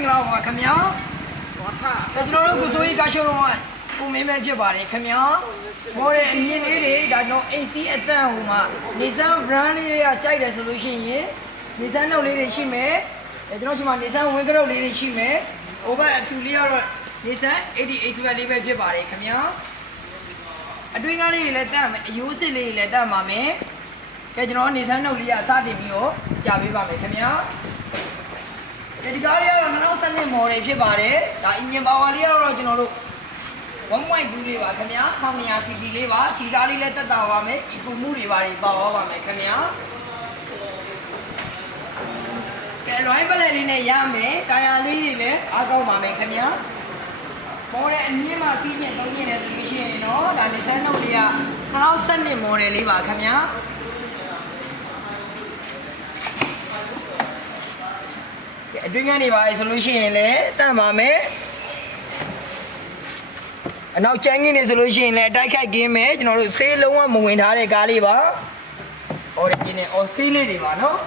င်္ဂလာပါခင်ဗျာကျွန်တော်တို့ကိုစိုးရီကားရှုံးတော့ကိုမင်းမဲဖြစ်ပါတယ်ခင်ဗျာမော်ဒယ်အမြင်လေးတွေဒါကျွန်တော် AC အတန့်ဟိုမှာ Nissan brand လေးတွေကကြိုက်တယ်ဆိုလို့ရှိရင် Nissan နှုတ်လေးတွေရှိမယ်ကျွန်တော်ဒီမှာ Nissan ဝင်းကရုတ်လေးတွေရှိမယ်ဟိုဘက်အဖြူလေးကတော့ Nissan 88ဆိုတဲ့လေးပဲဖြစ်ပါတယ်ခင်ဗျာအတွင်းကားလေးတွေလည်းတန့်မယ်အယိုးစစ်လေးတွေလည်းတန့်ပါမယ်ကဲကျွန်တော် Nissan နှုတ်လေးကအစတင်ပြီးတော့ကြာပေးပါမယ်ခင်ဗျာဒီကားလေးကတော့2012 model ဖြစ်ပါတယ်ဒါ engine power လေးကတော့ကျွန်တော်တို့ 1.2 လေးပါခင်ဗျာ 1200cc လေးပါစီစားလေးလည်းတက်တာပါမယ် eco မှုတွေပါသွားပါမယ်ခင်ဗျာကဲ roy ပလက်လေးနဲ့ရမယ်တာယာလေးတွေလည်းအားကောင်းပါမယ်ခင်ဗျာမော်ဒယ်အမြင့်မှာစီးကျင်သုံးကျင်တယ်ဆိုလို့ရှိရင်တော့ဒါ Nissan Note လေးက2012 model လေးပါခင်ဗျာအတွင်းကနေပါဆိုလို့ရှိရင်လည်းတန့်ပါမယ်အနောက်ကျန်းကင်းနေဆိုလို့ရှိရင်လည်းအတိုက်ခိုက်ကင်းမယ်ကျွန်တော်တို့ဆေးလုံးဝမဝင်ထားတဲ့ကားလေးပါ original or ဆေးလေးတွေပါနော်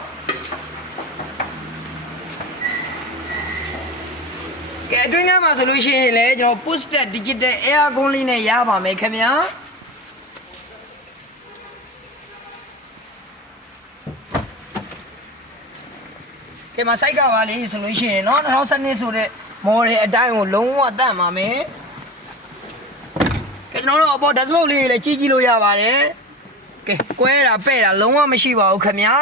ကဲအတွင်းကမှာဆိုလို့ရှိရင်လည်းကျွန်တော် posted digital air con လေးနဲ့ရပါမယ်ခင်ဗျာကဲမဆိုင်ကပါလေဆိုလို့ရှိရင်เนาะ2012ဆိုတဲ့ model အတိုင်းကိုလုံးဝတန့်ပါမယ်ကဲကျွန်တော်တို့အပေါ် dashboard လေးလည်းကြီးလို့ရပါတယ်ကဲကွဲတာပဲ့တာလုံးဝမရှိပါဘူးခင်ဗျာ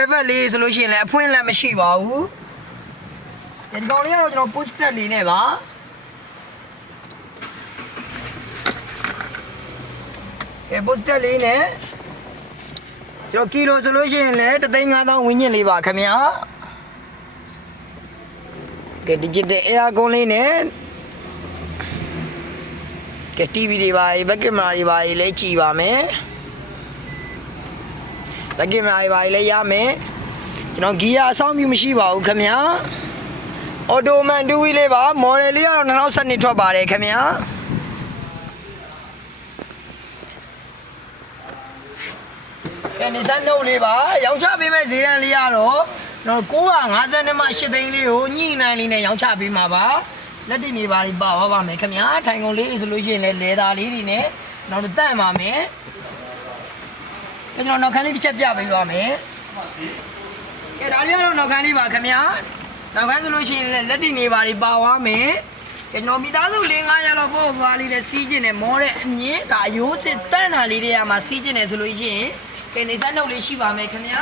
ever လေးဆိုလို့ရှိရင်လည်းအဖွင့်လည်းမရှိပါဘူးဒီကောင်လေးကတော့ကျွန်တော် poster လေးနဲ့ပါကဲ poster လေးနဲ့ကျွန်တော်ကီလိုဆိုလို့ရှိရင်လည်း3,500ဝန်းကျင်လေးပါခင်ဗျာကဲ digital air con လေးနဲ့ကဲ TV တွေပါဘက်ကင်မရာတွေပါလည်းကြည်ပါမယ်ဘက်ကင်မရာတွေပါလည်းရမယ်ကျွန်တော်ဂီယာအဆောင်မျိုးမရှိပါဘူးခင်ဗျာအော်တိုမန်2 wheel လေးပါ model လေးကတော့2012ထွက်ပါတယ်ခင်ဗျာကဲ Nissan Note လေးပါရောင်းချပေးမဲ့ဈေးတန်းလေးကတော့950နဲ့မှ8သိန်းလေးကိုညှိနှိုင်းလေးနဲ့ရောင်းချပေးမှာပါလက်တင်နေပါလိပါပါမယ်ခင်ဗျာထိုင်ကုန်လေးဆိုလို့ရှိရင်လည်းလေသာလေးတွေနဲ့နောက်တော့တန့်ပါမယ်ကျွန်တော်နောက်ခန်းလေးတစ်ချက်ပြပေးပါမယ်ကဲဒါလေးကတော့နောက်ခန်းလေးပါခင်ဗျာနောက်ခန်းဆိုလို့ရှိရင်လည်းလက်တင်နေပါလိပါသွားမယ်ကဲကျွန်တော်မိသားစု4-5ရက်လောက်ပို့သွားလေးနဲ့စီးကျင်တယ်မောတဲ့အမြင့်ဒါအယိုးစစ်တန့်တာလေးတွေကမှစီးကျင်တယ်ဆိုလို့ရှိရင်ကဲ Nissan Note လေးရှိပါမယ်ခင်ဗျာ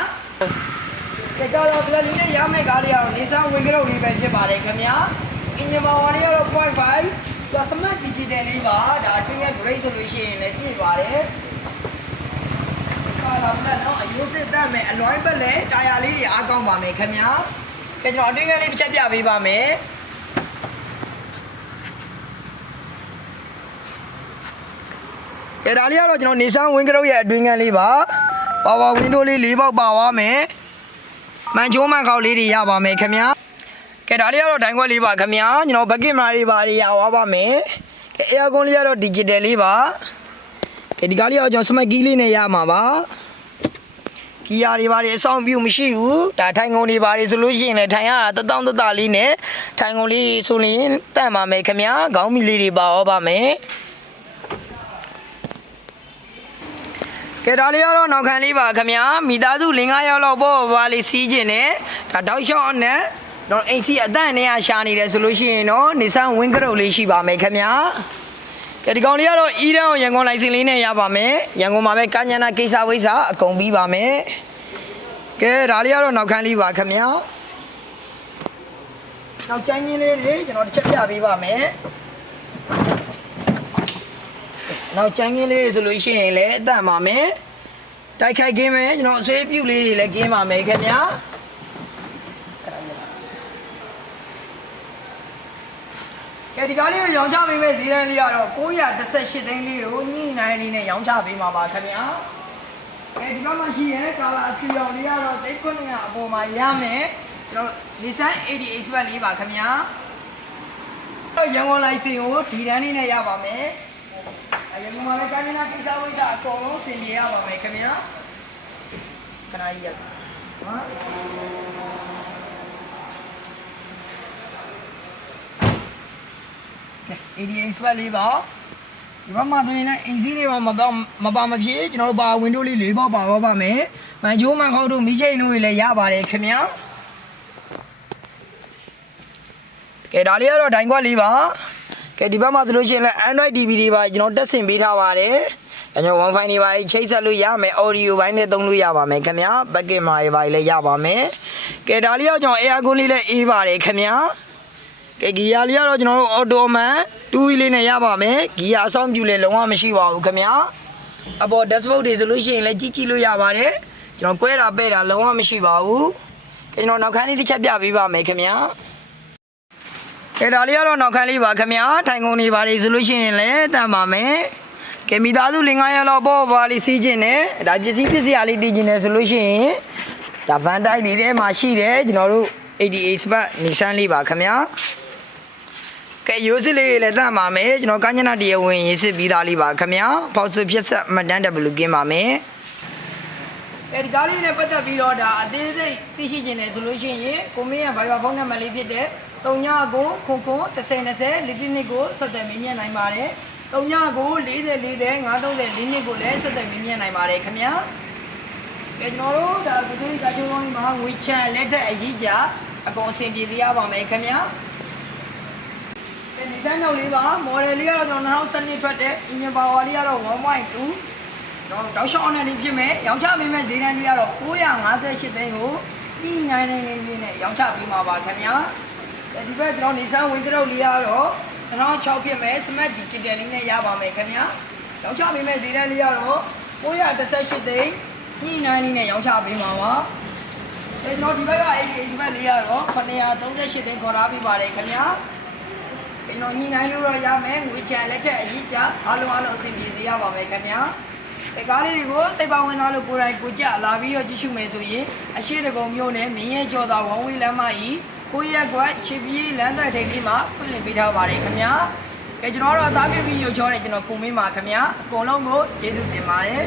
ကဲကြောက်တော့ဒီလေးနဲ့ရမယ့်ကားလေးကတော့ Nissan ဝင်ကြုတ်လေးပဲဖြစ်ပါတယ်ခင်ဗျာengine power လေးကတော့ 0.5 သူက smart digital လေးပါဒါအတွင်းက great ဆိုလို့ရှိရင်လည်းပြည့်ပါတယ်ကာလာဘက်တော့အယိုးစစ်တတ်မယ်အလွိုင်းဘက်လည်းတာယာလေးတွေအားကောင်းပါမယ်ခင်ဗျာကဲကျွန်တော်အတွင်းကလေးတစ်ချက်ပြပေးပါမယ်ကဲဒါလေးကတော့ကျွန်တော် Nissan ဝင်းကရုတ်ရဲ့အတွင်းကလေးပါ power window လေး၄ပေါက်ပါသွားမယ်မန်ချိုးမန်ခေါက်လေးတွေရပါမယ်ခင်ဗျာကဲဒါလေးကတော့ဒိုင်းခွက်လေးပါခင်ဗျာကျွန်တော်ဘက်ကင်မရာတွေပါရသွားပါမယ်ကဲ air con လေးကတော့ digital လေးပါကဲဒီကားလေးကတော့ကျွန်တော် smart key လေးနဲ့ရမှာပါကီယာတွေပါအဆောင်ပြူမရှိဘူးဒါထိုင်ကုန်တွေပါဆိုလို့ရှိရင်လည်းထိုင်ရတာတောင်းတလေးနဲ့ထိုင်ကုန်လေးဆိုရင်တန့်ပါမယ်ခင်ဗျာခေါင်းမီလေးတွေပါဟောပါမယ်ကဲဒါလေးကတော့နောက်ခံလေးပါခင်ဗျာမိသားစု5-6ယောက်လောက်ပေါ့ဘာလေးစီးကျင်တယ်ဒါတောက်လျှောက်နဲ့တော့အိမ်စီအတန့်နဲ့ရှာနေတယ်ဆိုလို့ရှိရင်တော့ Nissan ဝင်းကရုတ်လေးရှိပါမယ်ခင်ဗျာကဲဒီကောင်လေးကတော့ Iran ရန်ကုန်လိုင်စင်လေးနဲ့ရပါမယ်ရန်ကုန်မှာပဲကညာနာကိစ္စဝိစာအကုန်ပြီးပါမယ်ကဲဒါလေးကတော့နောက်ခန်းလေးပါခင်ဗျာနောက်ကျန်းကြီးလေးတွေကျွန်တော်တစ်ချက်ပြပေးပါမယ်နောက်ကျန်းကြီးလေးဆိုလို့ရှိရင်လည်းအတန့်ပါမယ်တိုက်ခိုက်ကင်းမယ်ကျွန်တော်အဆွေးပြုတ်လေးတွေလည်းကင်းပါမယ်ခင်ဗျာကဲဒီကားလေးကိုရောင်းချပေးမဲ့ဈေးတန်းလေးကတော့918သိန်းလေးကိုညှိနှိုင်းလေးနဲ့ရောင်းချပေးမှာပါခင်ဗျာကဲဒီဘက်မှာရှိရဲကာလာအဖြူရောင်လေးကတော့3,900အပေါ်မှာရမယ်ကျွန်တော် Nissan 88 swap လေးပါခင်ဗျာရန်ကုန်လိုင်စင်ကိုဒီတန်းလေးနဲ့ရပါမယ်ရန်ကုန်မှာလည်းကားနာကိစ္စဝိစာအကုန်လုံးဆင်ပြေရပါမယ်ခင်ဗျာခဏကြီးရဟာ ADA expert လေးပါဒီဘက်မှာဆိုရင်လည်း AC လေးပါမပါမဖြစ်ကျွန်တော်တို့ပါ window လေး၄ပေါက်ပါပါမယ်မန်ဂျိုးမန်ခေါက်တို့မီးချိန်တို့တွေလည်းရပါတယ်ခင်ဗျာကဲဒါလေးကတော့ဒိုင်ခွက်လေးပါကဲဒီဘက်မှာဆိုလို့ရှိရင်လည်း Android TV တွေပါကျွန်တော်တက်ဆင်ပေးထားပါတယ်ကျွန်တော် Wi-Fi တွေပါချိတ်ဆက်လို့ရမယ် audio ဘိုင်းနဲ့သုံးလို့ရပါမယ်ခင်ဗျာ back camera တွေပါလည်းရပါမယ်ကဲဒါလေးကတော့ကျွန်တော် air con လေးလည်းအေးပါတယ်ခင်ဗျာကဲဂီယာလေးကတော့ကျွန်တော်တို့ auto man 2 wheel လေးနဲ့ရပါမယ်ဂီယာအဆောင်ပြူလည်းလုံးဝမရှိပါဘူးခင်ဗျာအပေါ် dashboard တွေဆိုလို့ရှိရင်လည်းကြည့်လို့ရပါတယ်ကျွန်တော်ကွဲတာပဲ့တာလုံးဝမရှိပါဘူးကဲကျွန်တော်နောက်ခန်းလေးတစ်ချက်ပြပေးပါမယ်ခင်ဗျာကဲဒါလေးကတော့နောက်ခန်းလေးပါခင်ဗျာထိုင်ကုန်နေပါလေဆိုလို့ရှိရင်လည်းတန်ပါမယ်ကဲမိသားစု5ရက်လောက်ပေါ့ပါလေးစီးခြင်းနဲ့ဒါပစ္စည်းအားလေးတည်ခြင်းနဲ့ဆိုလို့ရှိရင်ဒါဗန်တိုက်လေးထဲမှာရှိတယ်ကျွန်တော်တို့ ADA Smart Nissan လေးပါခင်ဗျာကဲရိုးစစ်လေးလည်းတန်ပါမယ်ကျွန်တော်ကညနာတရားဝင်ရေးစစ်ပြီးသားလေးပါခင်ဗျာပေါက်စုဖြစ်ဆက်မှတ်တမ်း W ကင်းပါမယ်အဲဒီကားလေးနဲ့ပတ်သက်ပြီးတော့ဒါအသေးစိတ်သိရှိခြင်းနဲ့ဆိုလို့ရှိရင်ကိုမင်းရဲ့ Viber ဖုန်းနံပါတ်လေးဖြစ်တဲ့39ခုခု1020လီတနစ်ကိုဆက်သွယ်မေးမြန်းနိုင်ပါတယ်39ခု40 530လီနစ်ကိုလည်းဆက်သွယ်မေးမြန်းနိုင်ပါတယ်ခင်ဗျာကဲကျွန်တော်တို့ဒါကိုကြီးကာချိုးကောင်းမှာငွေချမ်းလက်ထက်အရေးကြအကုန်အဆင်ပြေစေရပါမယ်ခင်ဗျာဒီဇိုင်းနောက်လေးပါမော်ဒယ်လေးကတော့ကျွန်တော်2012ထွက်တဲ့ engine power လေးကတော့ 1.2 တော့တောက်လျှောက်အောင်နေဖြစ်မယ်ရောင်းချပေးမဲ့ဈေးတန်းလေးကတော့958သိန်းကို29လေးနဲ့ရောင်းချပေးမှာပါခင်ဗျာဒီဘက်ကျွန်တော် Nissan Wintro လေးကတော့2006ဖြစ်မယ် Smart Digital လေးနဲ့ရပါမယ်ခင်ဗျာရောင်းချပေးမဲ့ဈေးတန်းလေးကတော့918သိန်း29လေးနဲ့ရောင်းချပေးမှာပါကျွန်တော်ဒီဘက်က HHB လေးကတော့938သိန်းခေါ်ထားပေးပါတယ်ခင်ဗျာကျွန်တော်ညီနိုင်လို့ရမယ်ငွေချမ်းလက်ထက်အကြီးကျအားလုံးအဆင်ပြေစေရပါမယ်ခင်ဗျာဒီကားလေးတွေကိုစိတ်ပါဝင်သားလို့ကိုယ်တိုင်ကိုကြလာပြီးတော့ကြည့်ရှုမယ်ဆိုရင်အရှိတကုံမျိုးနဲ့မင်းရဲ့ကြော်သာဝမ်ဝေးလမ်းမကြီးကိုရက်ကွက်ချစ်ပြေးလမ်းတိုက်ထိပ်လေးမှာဖွင့်လှစ်ပေးထားပါတယ်ခင်ဗျာကဲကျွန်တော်တို့အသားပြည့်ပြီးရုပ်ချောတဲ့ကျွန်တော်ခုမင်းပါခင်ဗျာအကုန်လုံးကိုကျေးဇူးတင်ပါတယ်